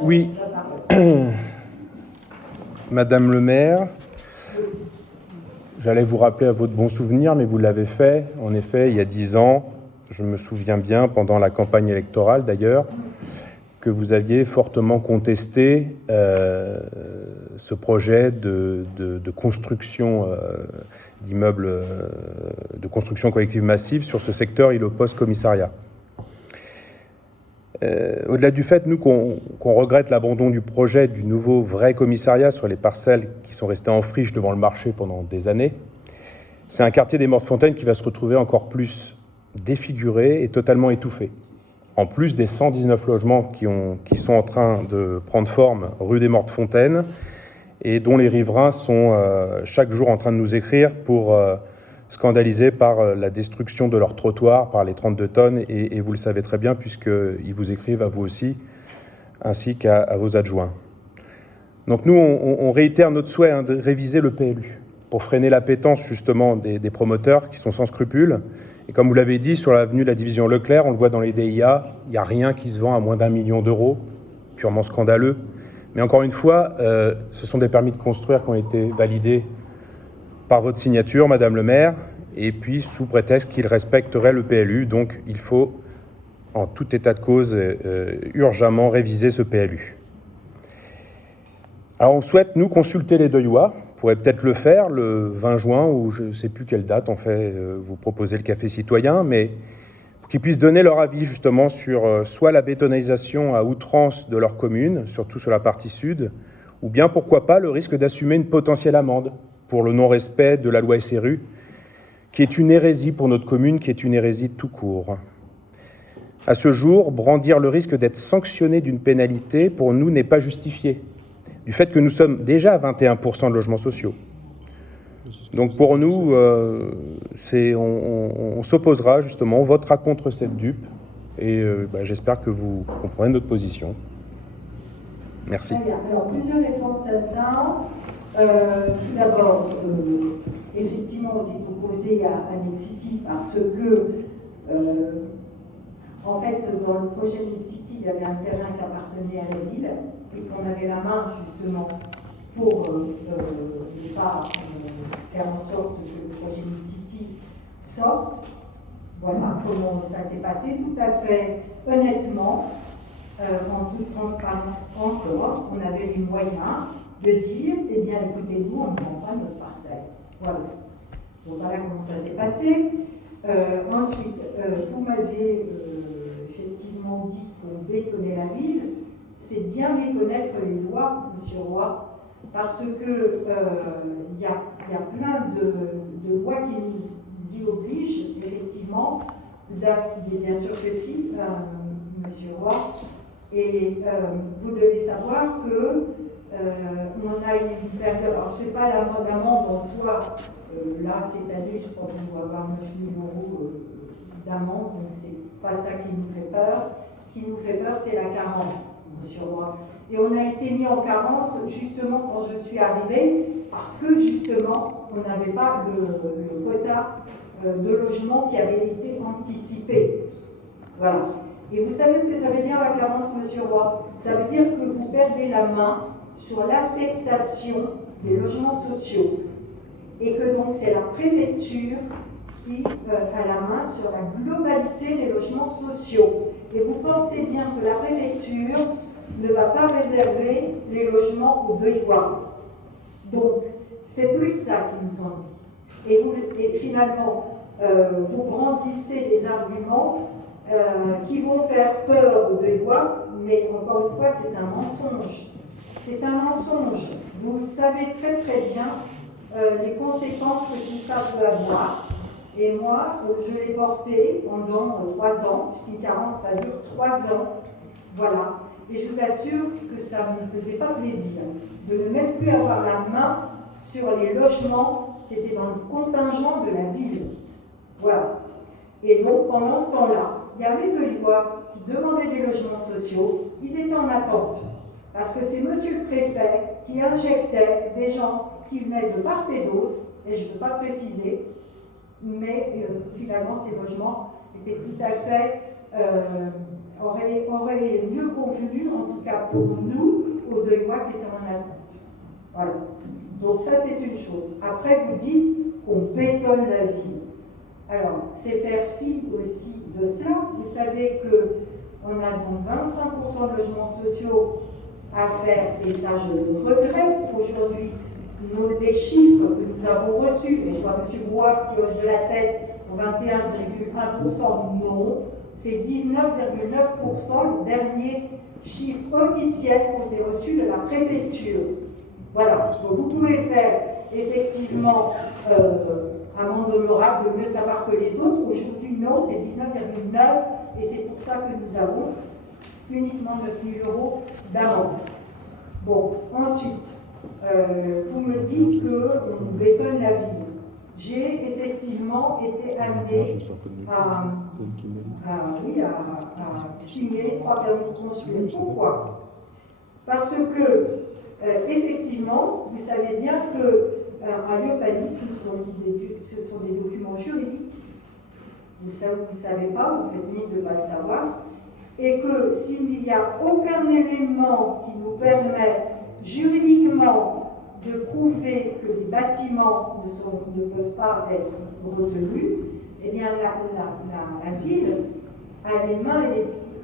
Oui, Madame le maire, j'allais vous rappeler à votre bon souvenir, mais vous l'avez fait. En effet, il y a 10 ans, je me souviens bien, pendant la campagne électorale d'ailleurs, que vous aviez fortement contesté ce projet de construction d'immeubles, de construction collective massive sur ce secteur île au poste commissariat. Au-delà du fait, nous, qu'on regrette l'abandon du projet du nouveau vrai commissariat sur les parcelles qui sont restées en friche devant le marché pendant des années, c'est un quartier des Mortes-Fontaines qui va se retrouver encore plus défiguré et totalement étouffé. En plus des 119 logements qui sont en train de prendre forme rue des Mortes-Fontaines et dont les riverains sont chaque jour en train de nous écrire pour scandalisés par la destruction de leur trottoir par les 32 tonnes et vous le savez très bien puisqu'ils vous écrivent à vous aussi ainsi qu'à vos adjoints. Donc nous, on réitère notre souhait de réviser le PLU pour freiner l'appétence justement des promoteurs qui sont sans scrupules. Et comme vous l'avez dit, sur l'avenue de la division Leclerc, on le voit dans les DIA, il n'y a rien qui se vend à moins d'1 million d'euros, purement scandaleux. Mais encore une fois, ce sont des permis de construire qui ont été validés par votre signature, Madame le maire, et puis sous prétexte qu'ils respecteraient le PLU. Donc il faut, en tout état de cause, urgemment réviser ce PLU. Alors on souhaite, nous, consulter les Deuillois. On pourrait peut-être le faire le 20 juin, ou je ne sais plus quelle date, en fait, vous proposez le café citoyen, mais pour qu'ils puissent donner leur avis justement sur soit la bétonisation à outrance de leur commune, surtout sur la partie sud, ou bien, pourquoi pas, le risque d'assumer une potentielle amende pour le non-respect de la loi SRU, qui est une hérésie pour notre commune, qui est une hérésie tout court. À ce jour, brandir le risque d'être sanctionné d'une pénalité, pour nous, n'est pas justifié, du fait que nous sommes déjà à 21% de logements sociaux. Donc pour nous, on s'opposera justement, on votera contre cette dupe, et j'espère que vous comprenez notre position. Merci. Très bien. Alors, plusieurs réponses à ça. Tout d'abord, effectivement, c'est proposé à Nexity parce que, en fait, dans le projet Nexity, il y avait un terrain qui appartenait à la ville et qu'on avait la main, justement, pour ne pas faire en sorte que le projet Nexity sorte. Voilà comment ça s'est passé, tout à fait honnêtement. En toute transparence encore, on avait les moyens de dire, eh bien écoutez-nous, on ne vend pas notre parcelle. Voilà. Donc voilà comment ça s'est passé. Ensuite, vous m'aviez effectivement dit qu'on bétonnait la ville. C'est bien méconnaître les lois, Monsieur Roy, parce que y a plein de lois qui nous y obligent, effectivement. Bien sûr que si, Monsieur Roy. Et vous devez savoir que on a une période, alors ce n'est pas l'amende en soi, là cette année je crois qu'on doit avoir 9 000 € d'amende, donc c'est pas ça qui nous fait peur. Ce qui nous fait peur c'est la carence, Monsieur Roy. Et on a été mis en carence justement quand je suis arrivée, parce que justement on n'avait pas le quota de logement qui avait été anticipé. Voilà. Et vous savez ce que ça veut dire la carence, Monsieur Roy? Ça veut dire que vous perdez la main sur l'affectation des logements sociaux. Et que donc c'est la préfecture qui a la main sur la globalité des logements sociaux. Et vous pensez bien que la préfecture ne va pas réserver les logements aux Deuillois. Donc, c'est plus ça qui nous ennuie. Et finalement, vous brandissez des arguments qui vont faire peur aux Deuillois, mais encore une fois, c'est un mensonge. C'est un mensonge. Vous savez très très bien les conséquences que tout ça peut avoir. Et moi, je l'ai porté pendant 3 ans, puisqu'une carence, ça dure 3 ans. Voilà. Et je vous assure que ça ne me faisait pas plaisir de ne même plus avoir la main sur les logements qui étaient dans le contingent de la ville. Voilà. Et donc, pendant ce temps-là, il y avait des Deuillois qui demandaient des logements sociaux, ils étaient en attente. Parce que c'est monsieur le préfet qui injectait des gens qui venaient de part et d'autre, et je ne peux pas préciser, mais finalement ces logements étaient tout à fait aurait mieux convenu, en tout cas pour nous, aux Deuillois qui étaient en attente. Voilà. Donc ça, c'est une chose. Après, vous dites qu'on bétonne la ville. Alors, c'est faire fi aussi de cela. Vous savez qu'on a donc 25% de logements sociaux à faire, et ça, je le regrette. Aujourd'hui, les chiffres que nous avons reçus, et je vois M. Brouard qui hoche de la tête, 21,1%, non, c'est 19,9% le dernier chiffre officiel qui ont été reçus de la préfecture. Voilà, donc vous pouvez faire effectivement amende honorable de mieux savoir que les autres. Aujourd'hui, non, c'est 19,9 et c'est pour ça que nous avons uniquement 9 000 € d'amende. Bon, ensuite, vous me dites qu'on nous bétonne la ville. J'ai effectivement été amenée à signer 3 permis de construire. Pourquoi? Parce que, effectivement, vous savez bien qu'un urbanisme, ce sont des documents juridiques. Vous ne savez pas, vous faites mine de ne pas le savoir. Et que s'il n'y a aucun élément qui nous permet juridiquement de prouver que les bâtiments ne peuvent pas être retenus, eh bien la ville a les mains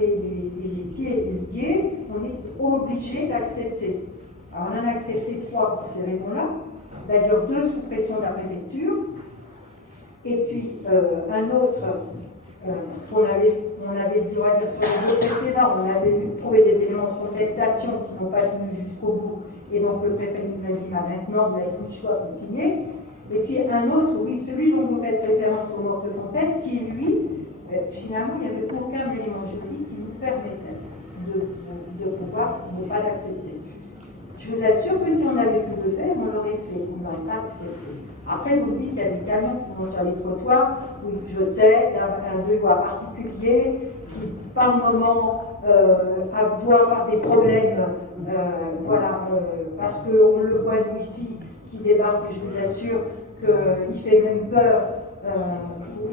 et les pieds liés, on est obligé d'accepter. Alors on en a accepté 3 pour ces raisons-là, d'ailleurs 2 sous pression de la préfecture, et puis un autre, ce qu'on avait dit, on va dire sur les 2 précédents, on avait trouvé des éléments de contestation qui n'ont pas tenu jusqu'au bout. Et donc le préfet nous a dit, maintenant vous n'avez plus le choix de signer. Et puis un autre, oui, celui dont vous faites référence au Mortefontaine, qui lui, finalement, il n'y avait aucun élément juridique qui nous permettait de pouvoir ne pas l'accepter. Je vous assure que si on avait pu le faire, on l'aurait fait, on n'aurait pas accepté. Après, vous dites qu'il y a des camions qui vont sur les trottoirs, oui, je sais, il y a un devoir particulier qui, par moment, doit avoir des problèmes. Parce qu'on le voit nous ici, qui débarque, je vous assure qu'il fait même peur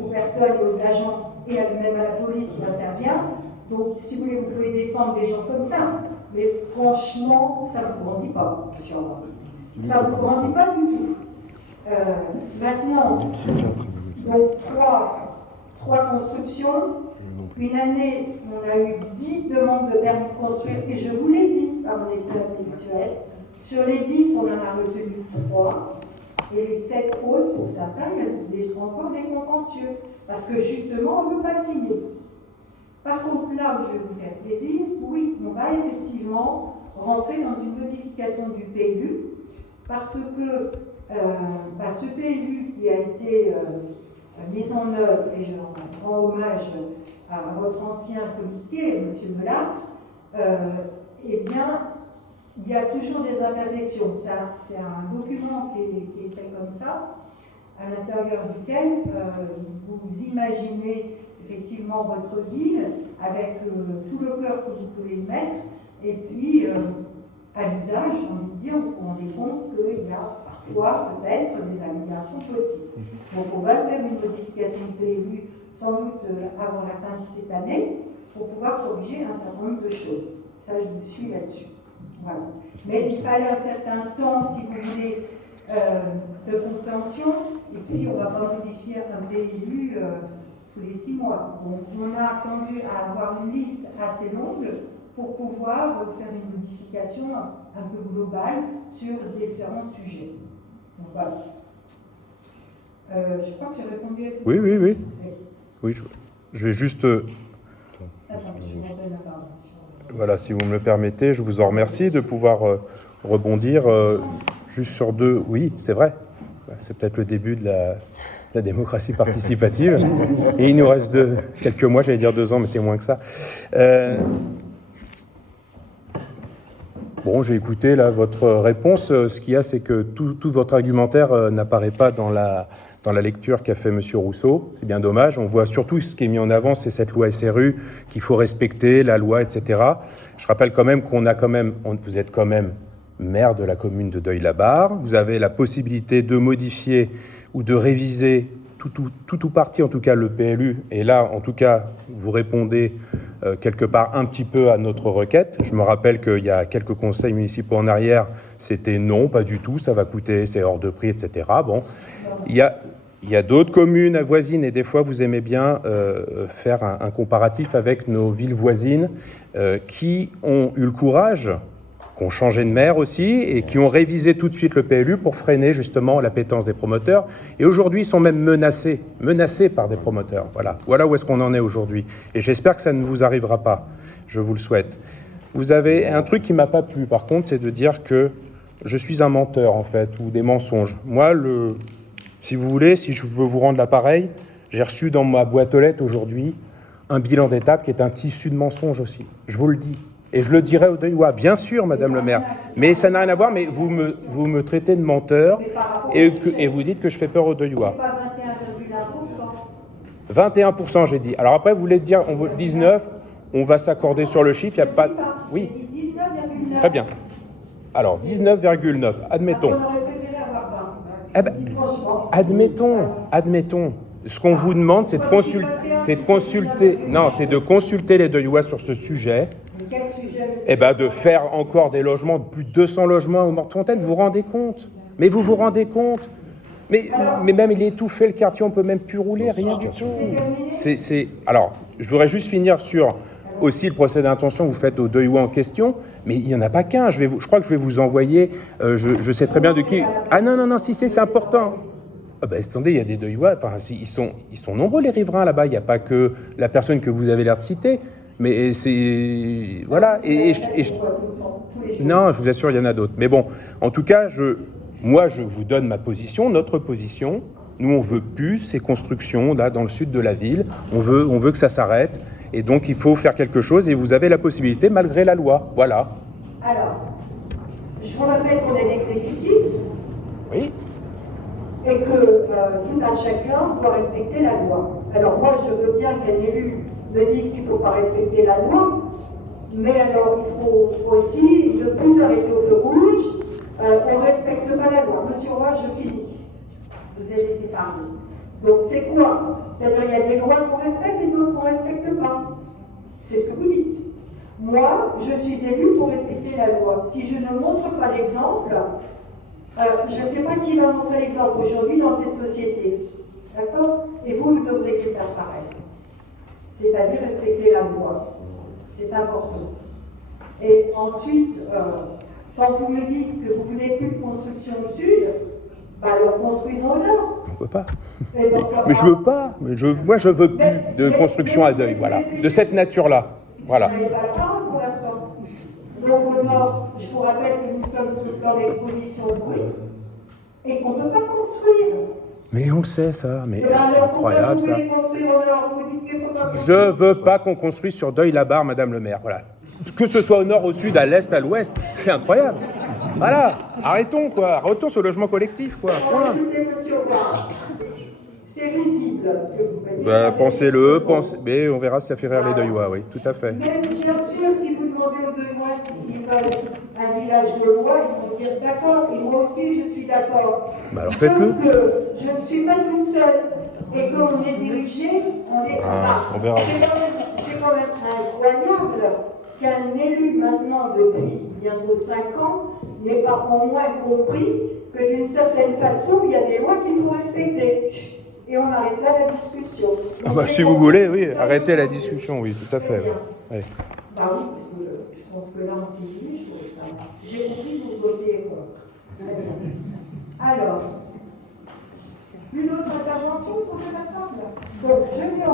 aux personnes, aux agents et même à la police qui intervient. Donc, si vous voulez, vous pouvez défendre des gens comme ça. Mais franchement, ça ne vous grandit pas, monsieur Armand. Ça ne vous grandit pas du tout. Maintenant, donc 3 constructions. Une année, on a eu 10 demandes de permis de construire, et je vous l'ai dit par mon état intellectuel. Sur les 10, on en a retenu 3, et les 7 autres, pour certains, il y a encore des contentieux, parce que justement, on ne veut pas signer. Par contre, là où je vais vous faire plaisir, oui, on va effectivement rentrer dans une modification du PLU, parce que ce PLU qui a été mise en œuvre, et je rends hommage à votre ancien colistier, M. Melat, eh bien, il y a toujours des imperfections. C'est un document qui est fait comme ça, à l'intérieur duquel vous imaginez effectivement votre ville avec tout le cœur que vous pouvez y mettre, et puis à l'usage, j'ai envie de dire, vous vous rendez compte qu'il y a parfois peut-être des améliorations possibles. Donc on va faire une modification de PLU sans doute avant la fin de cette année pour pouvoir corriger un certain nombre de choses. Ça, je vous suis là-dessus. Voilà. Mais il fallait un certain temps, si vous voulez, de compréhension, et puis on ne va pas modifier un PLU tous les 6 mois. Donc on a attendu à avoir une liste assez longue pour pouvoir faire une modification un peu globale sur différents sujets. Donc voilà. Je crois que j'ai répondu à tout. Oui. Oui, je vais juste... Attends, je rappelle la parole. Voilà, si vous me le permettez, je vous en remercie de pouvoir rebondir juste sur 2... Oui, c'est vrai. C'est peut-être le début de la démocratie participative. Et il nous reste quelques mois, j'allais dire 2 ans, mais c'est moins que ça. Bon, j'ai écouté là votre réponse. Ce qu'il y a, c'est que tout votre argumentaire n'apparaît pas dans la lecture qu'a fait M. Rousseau. C'est bien dommage. On voit surtout ce qui est mis en avant, c'est cette loi SRU, qu'il faut respecter, la loi, etc. Je rappelle quand même vous êtes quand même maire de la commune de Deuil-la-Barre. Vous avez la possibilité de modifier ou de réviser tout ou partie, en tout cas, le PLU. Et là, en tout cas, vous répondez quelque part un petit peu à notre requête. Je me rappelle qu'il y a quelques conseils municipaux en arrière, c'était non, pas du tout, ça va coûter, c'est hors de prix, etc. Bon, il y a d'autres communes voisines, et des fois vous aimez bien faire un comparatif avec nos villes voisines qui ont eu le courage, qui ont changé de maire aussi, et qui ont révisé tout de suite le PLU pour freiner justement l'appétence des promoteurs. Et aujourd'hui, ils sont même menacés par des promoteurs. Voilà où est-ce qu'on en est aujourd'hui. Et j'espère que ça ne vous arrivera pas. Je vous le souhaite. Vous avez un truc qui ne m'a pas plu, par contre, c'est de dire que je suis un menteur, en fait, ou des mensonges. Moi, si vous voulez, si je veux vous rendre l'appareil, j'ai reçu dans ma boîte aux lettres aujourd'hui un bilan d'étape qui est un tissu de mensonges aussi. Je vous le dis. Et je le dirai au Deuillois, bien sûr, Madame le maire. Mais ça n'a rien à voir, mais vous me traitez de menteur et vous dites que je fais peur au Deuillois. C'est pas 21%, j'ai dit. Alors après, vous voulez dire, on veut 19, on va s'accorder sur le chiffre, il n'y a pas... Oui, 19,9. très bien. Alors, 19,9, admettons. Parce qu'on aurait préféré avoir 20. Eh ben, admettons. Ce qu'on vous demande, c'est de consulter les Deuillois sur ce sujet. Quel sujet, monsieur? Eh ben, de faire encore des logements, plus de 200 logements aux Mortes-Fontaines, vous vous rendez compte? Mais vous vous rendez compte? Mais même il est étouffé le quartier, on peut même plus rouler, rien du tout. Alors, je voudrais juste finir sur aussi le procès d'intention que vous faites aux Deuillois en question, mais il n'y en a pas qu'un. Je crois que je vais vous envoyer, je sais très bien de qui... Ah non, si c'est important. Ah ben, attendez, il y a des Deuillois, enfin, ils sont nombreux les riverains là-bas, il n'y a pas que la personne que vous avez l'air de citer, mais c'est... Voilà, non, je vous assure, il y en a d'autres. Mais bon, en tout cas, moi, je vous donne ma position, notre position. Nous, on veut plus ces constructions là dans le sud de la ville. On veut que ça s'arrête. Et donc, il faut faire quelque chose. Et vous avez la possibilité, malgré la loi. Voilà. Alors, je vous rappelle qu'on est l'exécutif. Oui. Et que tout à chacun doit respecter la loi. Alors moi, je veux bien qu'un élu me dise qu'il ne faut pas respecter la loi, mais alors il faut aussi ne plus arrêter au feu rouge. On ne respecte pas la loi. Monsieur Roy, je finis. Je vous ai laissé parler. Donc c'est quoi? C'est-à-dire qu'il y a des lois qu'on respecte et d'autres qu'on ne respecte pas. C'est ce que vous dites. Moi, je suis élu pour respecter la loi. Si je ne montre pas l'exemple, je ne sais pas qui va montrer l'exemple aujourd'hui dans cette société. D'accord? Et vous devrez faire pareil. C'est-à-dire respecter la loi. C'est important. Et ensuite, quand vous me dites que vous ne voulez plus de construction au sud, bah alors construisons au nord. On ne peut pas. Mais je veux pas. Moi, je veux plus de construction à Deuil, voilà. De cette nature-là. Voilà. Vous n'avez pas la parole pour l'instant. Donc au nord, je vous rappelle que nous sommes sous le plan d'exposition au bruit et qu'on ne peut pas construire. Mais on le sait ça, mais Alors incroyable pourquoi vous ça. voulez construire au nord? Vous dites qu'il ne faut pas construire. Je veux pas qu'on construise sur Deuil-la-Barre, Madame le maire, voilà. Que ce soit au nord, au sud, à l'est, à l'ouest, c'est incroyable. Voilà, arrêtons quoi, retour sur le logement collectif quoi. Point. Écoutez, monsieur Roy, c'est risible ce que vous faites. Pensez-le, mais on verra si ça fait rire les Deuillois, oui, tout à fait. Mais bien sûr, si vous demandez aux Deuillois s'ils veulent un village de loi, ils vont dire d'accord, et moi aussi je suis d'accord. Bah alors faites-le. Sauf que je ne suis pas toute seule, et qu'on est dirigé, on verra. C'est quand même incroyable qu'un élu maintenant depuis bientôt 5 ans n'ait pas au moins compris que d'une certaine façon, il y a des lois qu'il faut respecter. Et on arrête là la discussion. Ah bah, si vous voulez, oui, arrêtez la discussion, oui, tout à fait. Oui. Oui. Bah oui, parce que je pense que là, en 6 minutes, je trouve ça. J'ai compris que vous votez contre. Alors, une autre intervention autour de la table? Donc, je mets au